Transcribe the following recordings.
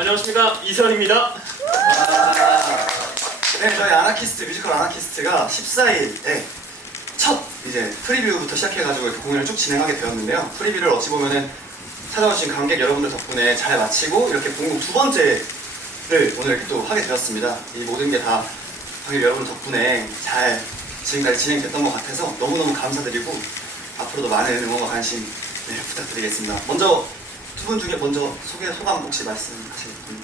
안녕하십니까 이선입니다. 네, 저희 아나키스트 뮤지컬 아나키스트가 14일에 첫 이제 프리뷰부터 시작해가지고 이렇게 공연을 쭉 진행하게 되었는데요. 프리뷰를 어찌 보면은 찾아오신 관객 여러분들 덕분에 잘 마치고 이렇게 공공 두 번째를 오늘 이렇게 또 하게 되었습니다. 이 모든 게 다 관객 여러분 덕분에 잘 지금까지 진행됐던 것 같아서 너무너무 감사드리고 앞으로도 많은 응원과 관심 네, 부탁드리겠습니다. 먼저 두 분 중에 먼저 소개 소감 혹시 말씀하시겠군요.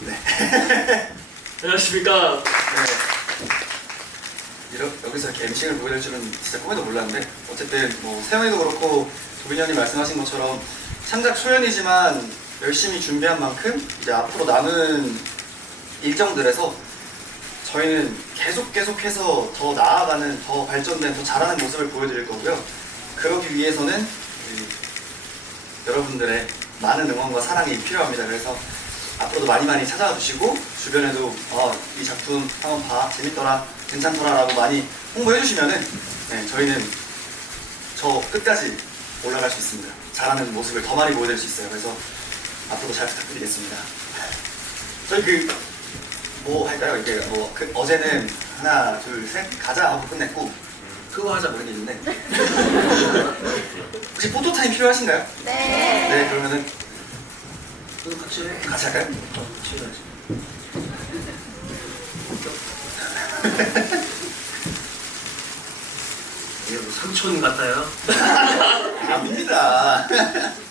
네. 안녕하십니까. 네. 이러, 여기서 이렇게 MC를 보여줄 줄은 진짜 꿈에도 몰랐는데 어쨌든 뭐 세영이도 그렇고 도빈이 형님 말씀하신 것처럼 창작 초연이지만 열심히 준비한 만큼 이제 앞으로 남은 일정들에서 저희는 계속 계속해서 더 나아가는 더 발전된 더 잘하는 모습을 보여드릴 거고요 그러기 위해서는 우리 여러분들의 많은 응원과 사랑이 필요합니다. 그래서 앞으로도 많이 많이 찾아와 주시고 주변에도 어, 이 작품 한번 봐 재밌더라 괜찮더라 라고 많이 홍보해 주시면은 네, 저희는 저 끝까지 올라갈 수 있습니다. 잘하는 모습을 더 많이 보여드릴 수 있어요. 그래서 앞으로 잘 부탁드리겠습니다. 저희 그 뭐 할까요? 이게 뭐 그 어제는 하나 둘 셋 가자 하고 끝냈고 그거 하자 뭐 이런 게 있는데 혹시 포토타임 필요하신가요? 네. 네 그러면은 너도 같이 해. 같이 할까요? 같이 해야지. 이게 뭐 삼촌 같아요? 아닙니다.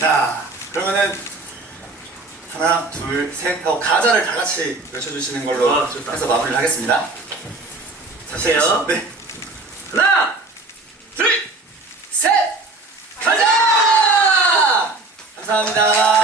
자, 그러면은 하나, 둘, 셋 하고 가자를 다 같이 외쳐주시는 걸로 아, 좋다. 해서 마무리를 하겠습니다. 자, 하세요. 시작하시죠. 네. 하나, 둘, 셋! 가자! 감사합니다.